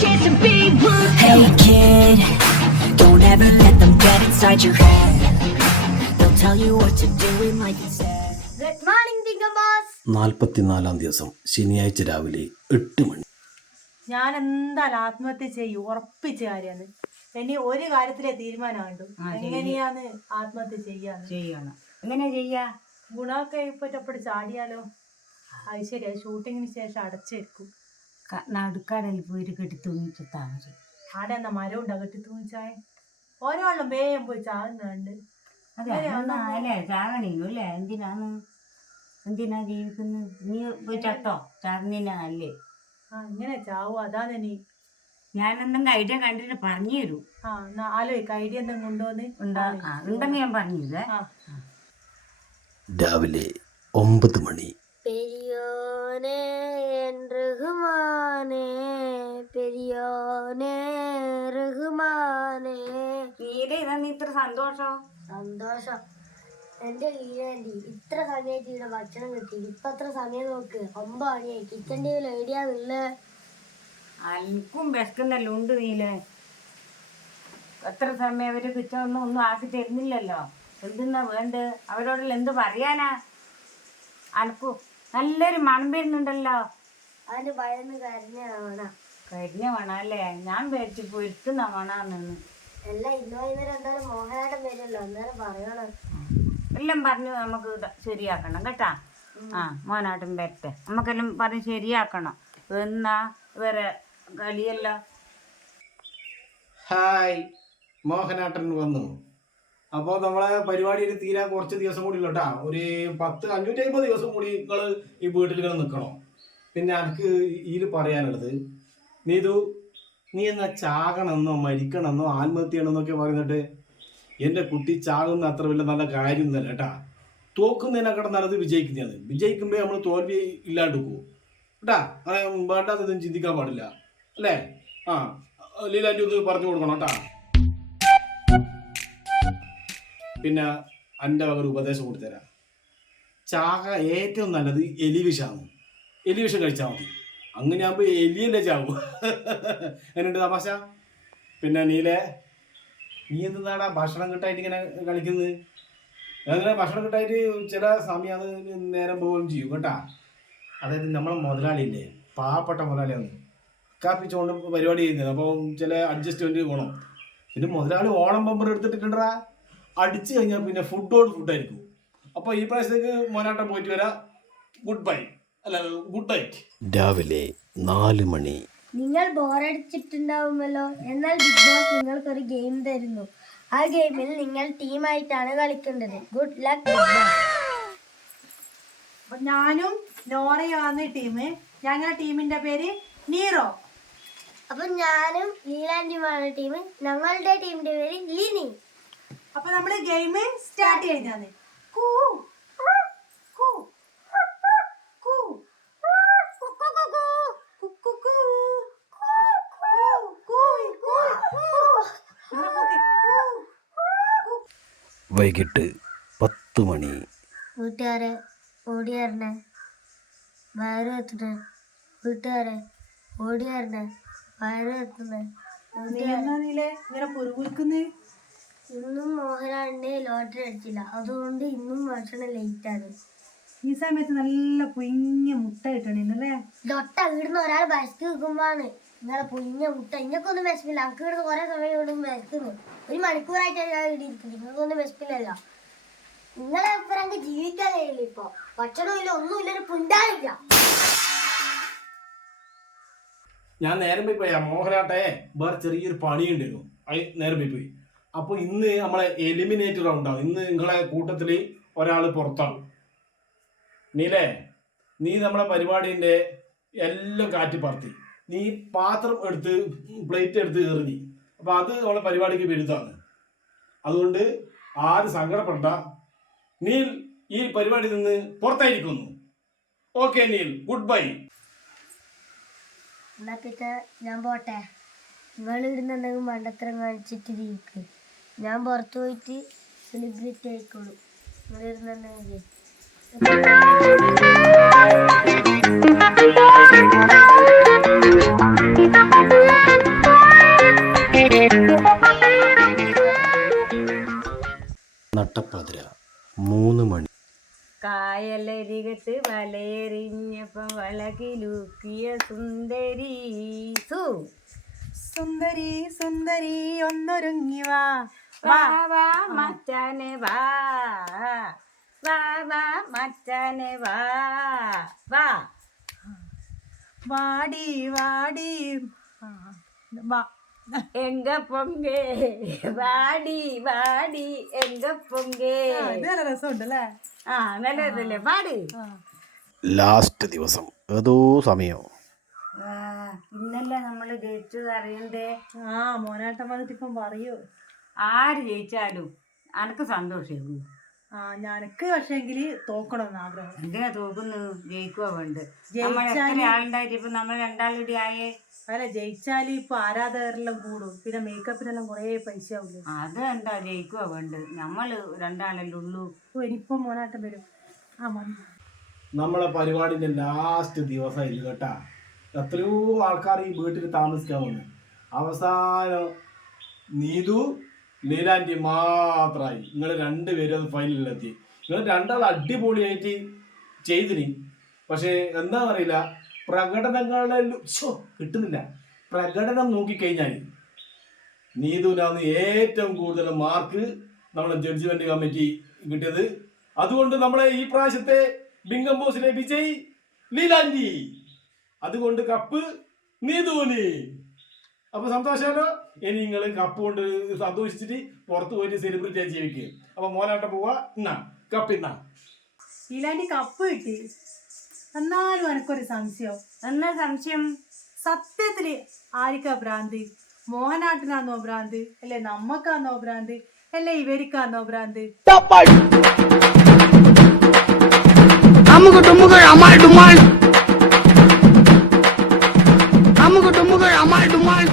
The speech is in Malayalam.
chance to be rude. Hey kid, don't ever let them get inside your head. They'll tell you what to do in life instead. Good morning, Dingamas. 44-ാം ദിവസം ശനിയാഴ്ച രാവിലെ 8 മണി. ഞാൻ എന്തായാലും ആത്മഹത്യ ചെയ്യും, ഉറപ്പിച്ച കാര്യമാണ്. ഇനി ഒരു കാര്യത്തിലെ തീരുമാനമുണ്ട്, എങ്ങനെയാന്ന് ആത്മഹത്യ ചെയ്യണം. എങ്ങനെ ചെയ്യാ? ഗുണമൊക്കെ ഇപ്പറ്റപ്പടി ചാടിയാലോ? അത് ശരിയാ, ഷൂട്ടിങ്ങിന് ശേഷം അടച്ചേക്കും. നടുക്കടയിൽ പോയിട്ട് കെട്ടി തൂങ്ങിച്ചാ മതി. ആടെ എന്നാ മരം ഉണ്ടാ കെട്ടി തൂങ്ങിച്ചായ ഓരോളം വേഗം പോയി ചാകുന്നുണ്ട്. അല്ലേ ചാകണില്ലേ? എന്തിനാ ജീവിക്കുന്നത്? നീ പോയി ചട്ടോ? ചാകുന്നല്ലേ? ഇങ്ങനെ ചാവും. അതാണ് നീ. ഞാൻ എന്തെങ്കിലും ഐഡിയ കണ്ടിട്ട് പറഞ്ഞു തരൂ. ആലോചിക്ക ഐഡിയ എന്തെങ്കിലും കൊണ്ടുവന്ന് ഉണ്ടെങ്കിൽ ഞാൻ പറഞ്ഞില്ലേ. രാവിലെ 9 മണി. പെരിയോനെ റഹ്മാനെ, പെരിയോനെ റഹ്മാനെ. നീ ഇത്ര സന്തോഷം എന്റെ വീരാൻറ്റി ഇത്ര സമയത്ത് ഇവിടെ ഭക്ഷണം കിട്ടി. ഇപ്പൊ അത്ര സമയം നോക്ക്, 9 മണിയായി. കിച്ചൺ ടീവിൽ എവിടെയാന്നില്ല. അനക്കും വിശക്കുന്നല്ലോ ഉണ്ട് നീലേ. എത്ര സമയം അവര് കിച്ചൺ ഒന്നും ആക്കി തരുന്നില്ലല്ലോ. എന്തെന്നാ വേണ്ട? അവരോടുള്ള എന്ത് പറയാനാ? അനക്കു നല്ലൊരു മണം വരുന്നുണ്ടല്ലോ. അതിന് ഭയന്ന് കരിഞ്ഞ വേണം അല്ലേ? ഞാൻ പേടിച്ച് പൊരുത്തുന്ന മണാന്ന്. എല്ലാം ഇന്ന് വൈകുന്നേരം എന്തായാലും മോഹനാട്ടം വരുമല്ലോ, അന്നേരം പറയണം. എല്ലാം പറഞ്ഞു നമുക്ക് ശരിയാക്കണം കേട്ടാ. മോനാട്ടും വരട്ടെ, നമുക്കെല്ലാം പറഞ്ഞ് ശരിയാക്കണം. എന്നാ വേറെ കളിയല്ലോ. ഹായ്, മോഹനാട്ടൻ വന്നു. അപ്പോൾ നമ്മളെ പരിപാടിയിൽ തീരാൻ കുറച്ച് ദിവസം കൂടി ഉള്ളൂ കേട്ടാ. ഒരു 550 ദിവസം കൂടി നിങ്ങൾ ഈ വീട്ടിൽ ഇങ്ങനെ നിൽക്കണം. പിന്നെ എനിക്ക് ഇതിൽ പറയാനുള്ളത്, നീ എന്നാ ചാകണമെന്നോ മരിക്കണമെന്നോ ആത്മഹത്യ ചെയ്യണമെന്നൊക്കെ പറയുന്നിട്ട് എൻ്റെ കുട്ടി ചാകുന്ന അത്ര വലിയ നല്ല കാര്യം തന്നെ കേട്ടാ. തോക്കുന്നതിനെക്കാട്ടും നല്ലത് വിജയിക്കുന്നതാണ്. വിജയിക്കുമ്പോൾ നമ്മൾ തോൽവി ഇല്ലാണ്ട് പോകും കേട്ടാ. അങ്ങനെ വേണ്ടാത്തതും ചിന്തിക്കാൻ പാടില്ല അല്ലേ? ലീലാൻറ്റി ഒന്ന് പറഞ്ഞു കൊടുക്കണം കേട്ടാ. പിന്നെ എൻ്റെ ഒരു ഉപദേശം കൊടുത്തരാം. ചാക ഏറ്റവും നല്ലത് എലിവിഷാണ്. എലിവിഷം കഴിച്ചാൽ മതി. അങ്ങനെയാകുമ്പോൾ എലിയല്ലേ ചാവും. എന്നുണ്ട് തമാശ. പിന്നെ നീ എന്താണ് ഭക്ഷണം കിട്ടായിട്ട് ഇങ്ങനെ കളിക്കുന്നത്? അങ്ങനെ ഭക്ഷണം കിട്ടായിട്ട് ചില സമയം അത് നേരം പോവുകയും ചെയ്യും കേട്ടാ. അതായത് നമ്മളെ മുതലാളിയില്ലേ, പാവപ്പെട്ട മുതലാളിയാണ്, കാപ്പിച്ചുകൊണ്ട് പരിപാടി ചെയ്യുന്നത്. അപ്പോൾ ചില അഡ്ജസ്റ്റ്മെൻറ്റ് വേണം. പിന്നെ മുതലാളി ഓണം ബമ്പർ എടുത്തിട്ടുണ്ടാ, അടിച്ചു കഴിഞ്ഞാൽ പിന്നെ ഫുഡായിരിക്കും. അപ്പോൾ ഈ പ്രാവശ്യത്തേക്ക് മോനാട്ടം പോയിട്ട് വരാം. ഗുഡ് ബൈ, അല്ല ഗുഡ് നൈറ്റ്. രാവിലെ 4 മണി. നിങ്ങൾ ബോറടിച്ചിട്ടുണ്ടാവുമല്ലോ. എന്നാൽ ബിഗ് ബോസ് നിങ്ങൾക്കൊരു ഗെയിം തരുന്നു. ആ ഗെയിമിൽ നിങ്ങൾ ടീമായിട്ടാണ് കളിക്കേണ്ടത്. Good luck. അപ്പൊ ഞാനും നോറയാണ് ടീം. ഞങ്ങളുടെ ടീമിന്റെ പേര് നീറോ. അപ്പൊ ഞാനും ലീലാൻറ്റിയുമാണ് ടീം. ഞങ്ങളുടെ ടീമിന്റെ പേര് ലിനി. അപ്പൊ നമ്മള് ഗെയിം സ്റ്റാർട്ട് ചെയ്യുന്നതാണ്. വൈകിട്ട് 10 മണി. വീട്ടുകാരെ ഓടിയാറിനെ വയറ് എത്തണേ. വീട്ടുകാരെ ഓടിയാറിനെ വയറ് എത്തണേ. ഇങ്ങനെ പുരുകുൽക്കുന്നേ. ഇന്നും മോഹനാളിന്റെ ലോട്ടറി അടിച്ചില്ല, അതുകൊണ്ട് ഇന്നും ഭക്ഷണം ലേറ്റാണ്. ഈ സമയത്ത് നല്ല പുഞ്ഞ മുട്ട കിട്ടണല്ലേ. ഡൊട്ട ഇവിടുന്ന് ഒരാൾ ബസ്ക്ക് നിൽക്കുമ്പോഴാണ് നിങ്ങളെ പുഞ്ഞ മുട്ട. ഇങ്ങക്കൊന്നും വിശപ്പില്ല. നമുക്ക് ഇവിടുന്ന് കുറെ സമയം ഇവിടുന്ന് വിശക്കുന്നു. 1 മണിക്കൂറായിട്ട് ഞാൻ ഇവിടെ ഇരിക്കുന്നു. നിങ്ങൾക്കൊന്നും വിശപ്പില്ലല്ലോ. നിങ്ങളെ ഒപ്പം ജീവിക്കാൻ കഴിയില്ല. ഇപ്പൊ ഭക്ഷണമില്ല, ഒന്നുമില്ല, ഒരു പുണ്ടായില്ല. ഞാൻ നേരം പോയി മോഹനാട്ടെ വേറെ ചെറിയൊരു പണിയുണ്ടായിരുന്നു. അത് നേരം പോയി. അപ്പോൾ ഇന്ന് നമ്മളെ എലിമിനേറ്റർ ഉണ്ടാവും. ഇന്ന് നിങ്ങളെ കൂട്ടത്തിൽ ഒരാൾ പുറത്താവും. നീ നമ്മളെ പരിപാടിൻ്റെ എല്ലാം കാറ്റി പറത്തി. നീ പാത്രം എടുത്ത് പ്ലേറ്റ് എടുത്ത് എറിഞ്ഞി. അപ്പോൾ അത് നമ്മളെ പരിപാടിക്ക് വിരുദ്ധമാണ്. അതുകൊണ്ട് ആരും സങ്കടപ്പെടണ്ട. നീൽ ഈ പരിപാടിയിൽ നിന്ന് പുറത്തായിരിക്കുന്നു. Okay Neil, goodbye. എന്നാ പിന്നെ ഞാൻ പോട്ടെ. നിങ്ങൾ ഇടുന്ന എന്തെങ്കിലും മണ്ടത്തരം കാണിച്ചിട്ട് ജീവിക്ക്. ഞാൻ പുറത്തു പോയിട്ട് സെലിബ്രിറ്റി ആയിക്കോളൂ. നിങ്ങൾ ഇരുന്നുണ്ടെങ്കിൽ Thank you. നട്ടപ്പാതിര 3 മണി. കായലരികത്ത് വലയെറിഞ്ഞപ്പം വളകിലൂക്കിയ സുന്ദരി സുന്ദരി സുന്ദരി ഒന്നൊരുങ്ങി വാ വാ വാ മച്ചാനെ വാ വാ വാ മച്ചാനെ വാ വാ വാടി വാടി ആ, വാ. എങ്ക പൊങ്കേ വാടി വാടി എങ്ക പൊങ്കേ. ഇത് നല്ല രസമുണ്ടല്ലേ? ആ നല്ല ഇതല്ലേ, പാട്. ലാസ്റ്റ് ദിവസം ഏതോ സമയം. ഇന്നല്ലേ നമ്മള് ജയിച്ചത് അറിയണ്ടേ. ആ മോനാട്ടം വന്നിട്ട് ഇപ്പം പറയൂ. ആര് ജയിച്ചാലും അനക്ക് സന്തോഷമായിരുന്നു. ആ ഞാനക്ക് പക്ഷേങ്കില് തോക്കണമെന്ന് ആഗ്രഹം. എന്തിനാ തോക്കുന്നു? ജയിക്കുക വേണ്ട. ജയിച്ചാല് നമ്മൾ എത്ര ആളുണ്ടായിട്ട് ഇപ്പൊ നമ്മൾ രണ്ടാളും കൂടി ആയേ. അല്ല ജയിച്ചാല് ഇപ്പൊ ആരാധകരെല്ലാം കൂടും, പിന്നെ മേക്കപ്പിനെല്ലാം കുറേ പൈസ ആവില്ലേ. അത് എന്താ ജയിക്കുക വേണ്ട. നമ്മള് രണ്ടാളല്ലേ ഉള്ളൂ. ഇനിയിപ്പം മോനാട്ടം വരും. ആ മതി. നമ്മളെ പരിപാടിന്റെ ലാസ്റ്റ് ദിവസമായി കേട്ടാ. എത്രയോ ആൾക്കാർ ഈ വീട്ടിൽ താമസിക്കാൻ വന്നു. അവസാനം നീതു നീലാൻറ്റി മാത്രമായി. നിങ്ങൾ രണ്ടുപേരും അത് ഫൈനലിലെത്തി. നിങ്ങൾ രണ്ടാൾ അടിപൊളിയായിട്ട് ചെയ്തിനി. പക്ഷേ എന്താ അറിയില്ല, പ്രകടനങ്ങളിൽ കിട്ടുന്നില്ല. പ്രകടനം നോക്കിക്കഴിഞ്ഞാൽ നീതുവിനാണ് ഏറ്റവും കൂടുതൽ മാർക്ക് നമ്മളെ ജഡ്ജ്മെന്റ് കമ്മിറ്റി കിട്ടിയത്. അതുകൊണ്ട് നമ്മളെ ഈ പ്രാവശ്യത്തെ ബിംഗം ബോസിലെ വിജയ് ലീലാൻറ്റി. അതുകൊണ്ട് കപ്പ് നീതുവിന്. അപ്പൊ സന്തോഷമല്ലോ. ഇനി നിങ്ങൾ കപ്പ് കൊണ്ട് സന്തോഷിച്ചിട്ട് പുറത്ത് പോയിട്ട് സെലിബ്രിറ്റി ആയി ജീവിക്കുക. അപ്പൊ മോനാട്ടം പോവാ. എന്നാ കപ്പ് ഇന്നാ ഇലാണ്ടി കപ്പ് കിട്ടി. എന്നാലും എനക്കൊരു സംശയം. എന്നാ സംശയം? സത്യത്തില് ആർക്കാ ഭ്രാന്ത്? മോഹനാട്ടിനാന്നോ ഭ്രാന്ത്, അല്ലെ നമ്മക്കാന്നോ ഭ്രാന്ത്, അല്ലെ ഇവർക്കാന്നോ ഭ്രാന്ത്? അമുക്ക് ടുമുകൾ അമാൾ ഡുമാൾ. അമുക്ക് ടുമുകൾ അമാൾ ഡുമാൾ.